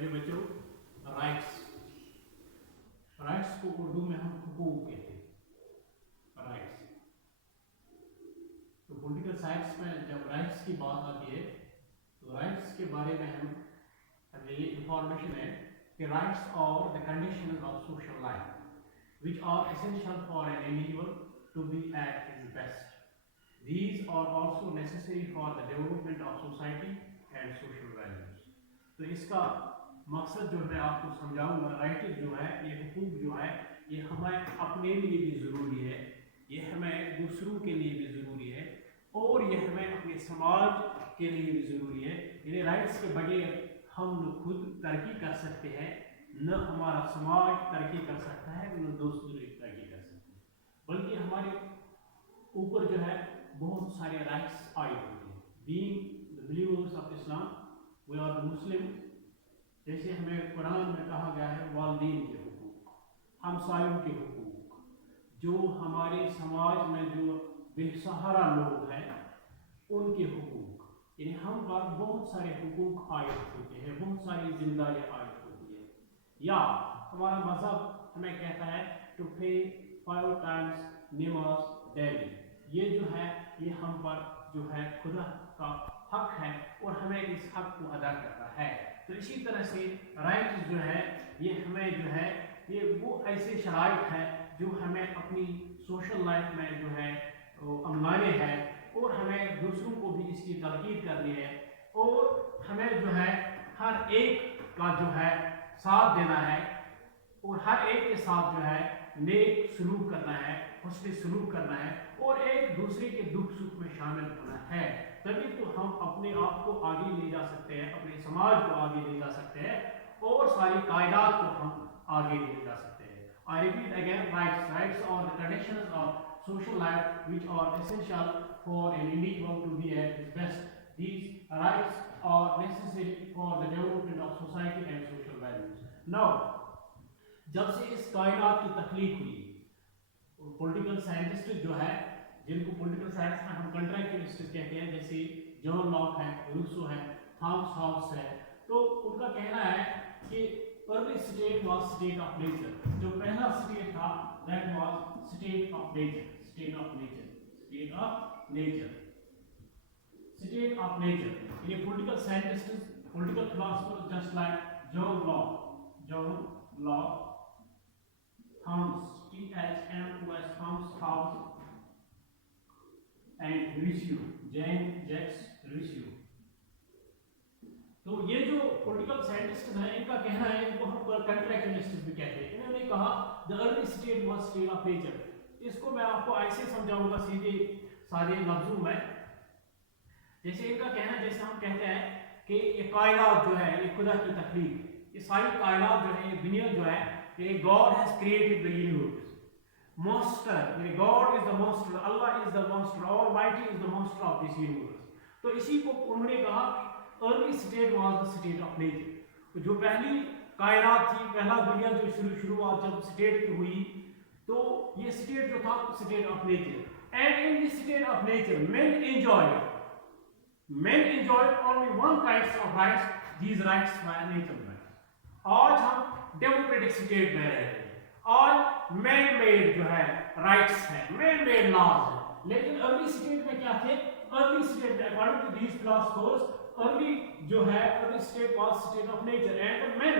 मेरे बच्चों, राइट्स को उर्दू में हम हुकूक कहते हैं, राइट्स। तो पॉलिटिकल साइंस में जब राइट्स की बात आती है तो राइट्स के बारे में हमें ये इंफॉर्मेशन है कि rights are the conditions of social life which are essential for an individual to be at his best. These are also necessary for the development of society and social values. तो इसका मकसद जो मैं आपको समझाऊंगा, right जो है, ये हुकूक जो है, ये हमें अपने लिए भी ज़रूरी है, ये हमें दूसरों के लिए भी ज़रूरी है, और ये हमें अपने समाज के लिए भी ज़रूरी है। यानी राइट्स के बगैर हम लोग खुद तरक्की कर सकते हैं, न हमारा समाज तरक्की कर सकता है, न दूसरे तरक्की कर सकते हैं, बल्कि हमारे ऊपर जो है बहुत सारे राइट्स आए होते हैं। Being the believers of Islam, we are the Muslim, जैसे हमें कुरान में कहा गया है वालिदैन के हुकूक, हमसायों के हुकूक, जो हमारे समाज में जो बेसहारा लोग हैं उनके हुकूक, यानी हम पर बहुत सारे हुकूक आयत होते हैं, बहुत सारी जिम्मेदारियाँ आयत होती है। या हमारा मज़हब हमें कहता है टू पे 5 times नमाज डेली, ये जो है ये हम पर जो है खुदा का हक है और हमें इस हक को अदा करना है। तो इसी तरह से राइट जो है ये हमें जो है ये वो ऐसे शराइत है जो हमें अपनी सोशल लाइफ में जो है अपनाने हैं, और हमें दूसरों को भी इसकी तलकीद करनी है, और हमें जो है हर एक का जो है साथ देना है, और हर एक के साथ जो है नेक सलूक करना है, हुस्न सलूक करना है, और एक दूसरे के दुख सुख में शामिल होना है। तभी तो हम अपने आप को आगे ले जा सकते हैं, अपने समाज को आगे ले जा सकते हैं, और सारी कायनात को हम आगे ले जा सकते हैं। I repeat again, rights are the conditions of social life which are essential for an individual to be at his best. These rights are necessary for the development of society and social values. Now, जब से इस कायनात की तख्लीक हुई, political scientist जो है, जिनको political science में हम कंट्रैक्चुअलिस्ट कहते हैं, जैसे जॉन लॉक है, रूसो है, थॉमस हॉब्स है, तो उनका कहना है कि early state was state of nature. जो पहला स्टेट था that was state of nature, state of nature, state of nature, state of nature. ये political scientist, political philosopher just like John Locke, Thomas T-H-M-O-S, Thomas Hobbes and Rousseau, Jacques Rousseau. तो ये जो political scientist हैं, इनका कहना है, इनको हम कंट्रैक्चुअलिस्ट भी कहते हैं। इन्होंने कहा the early state was state of nature. इसको मैं आपको ऐसे समझाऊंगा सीधे सारे लफ्जों में। जैसे इनका कहना, जैसे हम कहते हैं कि ये कायनात जो है, ये खुदा की तख्लीक, ये सारी कायनात जो है, ये दुनिया जो है, ये God has created the universe. Master, God is the master, Allah is the master, almighty is the master of this universe. तो इसी को उन्होंने कहा early state was the state of nature. तो जो पहली कायनात थी, पहला दुनिया जो शुरुआत जब स्टेट की हुई, तो ये स्टेट जो था state of nature. And in this state of nature men enjoyed only one kinds of rights. These rights were natural rights. आज हम डेमोक्रेटिक स्टेट में रह रहे हैं, आज मैन मेड जो है राइट्स है, मैन मेड लॉज है। लेकिन अर्ली स्टेट में क्या थे? Early state according to these philosophers, early जो है early state was state of nature, and the men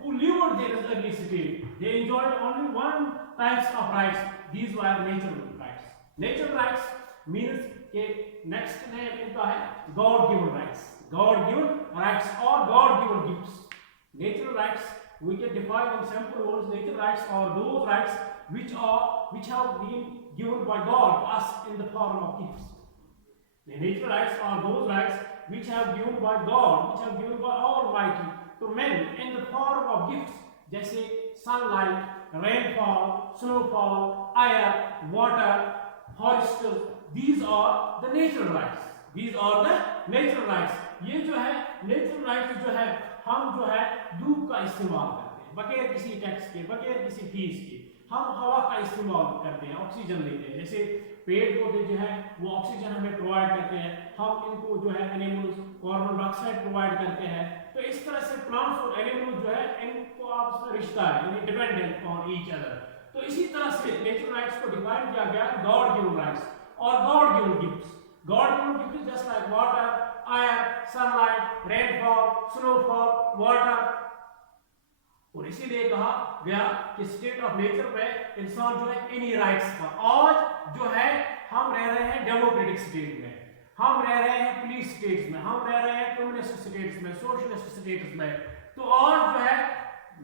who lived in this early state, they enjoyed only one types of rights. These were natural rights. Natural rights means कि next name इनका है God given rights, God given rights और God given gifts. Natural rights we can define in simple words. Natural rights are those rights which have been given by God to us in the form of gifts. The natural rights are those rights which have given by God, which have given by Almighty to men in the form of gifts, जैसे sunlight, rainfall, snowfall, air, water, forests. These are the natural rights. These are the natural rights. ये जो है natural rights जो है, हम जो है धूप का इस्तेमाल करते हैं बगैर किसी टैक्स के, बगैर किसी फीस के। हम हवा का इस्तेमाल करते हैं, ऑक्सीजन लेते हैं। जैसे पेड़ पौधे जो है वो ऑक्सीजन हमें प्रोवाइड करते हैं, हम इनको जो है एनिमल्स कार्बन डाइऑक्साइड प्रोवाइड करते हैं, تو اس طرح سے پلانٹس اور اینیمل جو ہے ان کو آپس میں رشتہ ہے یعنی ڈیپینڈنٹ آن ایچ ادر. تو اسی طرح سے نیچرل رائٹس کو ڈیفائن کیا گیا گاڈ گیون رائٹس اور God given gifts. God given gifts just like water, air, sunlight, rainfall, snowfall, water. اور اسی لیے کہا گیا کہ اسٹیٹ آف نیچر میں انسان جو ہے انہی رائٹس کا. آج جو ہے ہم رہ رہے ہیں ڈیموکریٹک اسٹیٹ میں, ہم رہ رہے ہیں پولیس اسٹیٹس میں, ہم رہ رہے ہیں کمیونسٹ اسٹیٹس میں, سوشلسٹ اسٹیٹس میں. تو آج جو ہے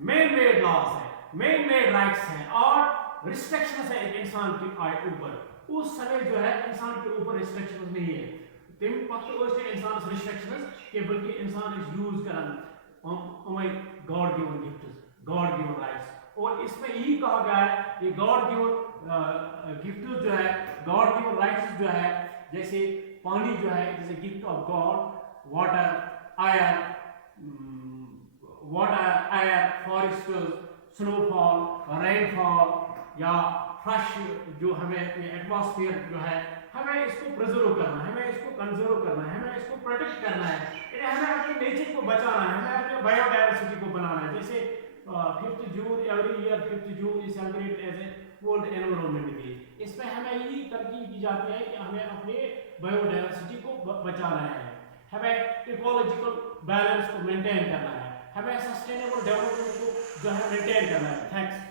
مین میڈ لاز ہے, مین میڈ رائٹس ہیں اور ریسٹرکشنز ہیں ایک انسان کے اوپر. اس سمے جو ہے انسان کے اوپر ریسٹرکشنز نہیں ہے. تم وقت انسان ریسٹرکشنز کہ بلکہ انسان یوز کرن God given gifts, God given rights. اور اس میں یہی کہا گیا ہے کہ گاڈ گیون گفٹس جو ہے, گاڈ گیون رائٹس جو ہے, جیسے پانی جو ہے جیسے gift of God, water, air, forests, snowfall, رین فال یا فرش جو ہمیں ایٹماسفیئر جو ہے ہمیں اس کو پرزرو کرنا ہے, ہمیں اس کو کنزرو کرنا ہے, ہمیں اس کو پروٹیکٹ کرنا ہے, ہمیں اپنے نیچر کو بچانا ہے, ہمیں اپنے بایو ڈائیورسٹی کو بنانا ہے. جیسے 5th June every year 5th June is celebrate as a World Environment Day. اس میں ہمیں یہی ترکیب کی جاتی ہے کہ ہمیں اپنے بایو ڈائیورسٹی کو بچانا ہے, ہمیں ایکولوجیکل بیلنس کو مینٹین کرنا ہے, ہمیں سسٹینیبل ڈیولپمنٹ کو جو ہے مینٹین کرنا ہے. تھینکس.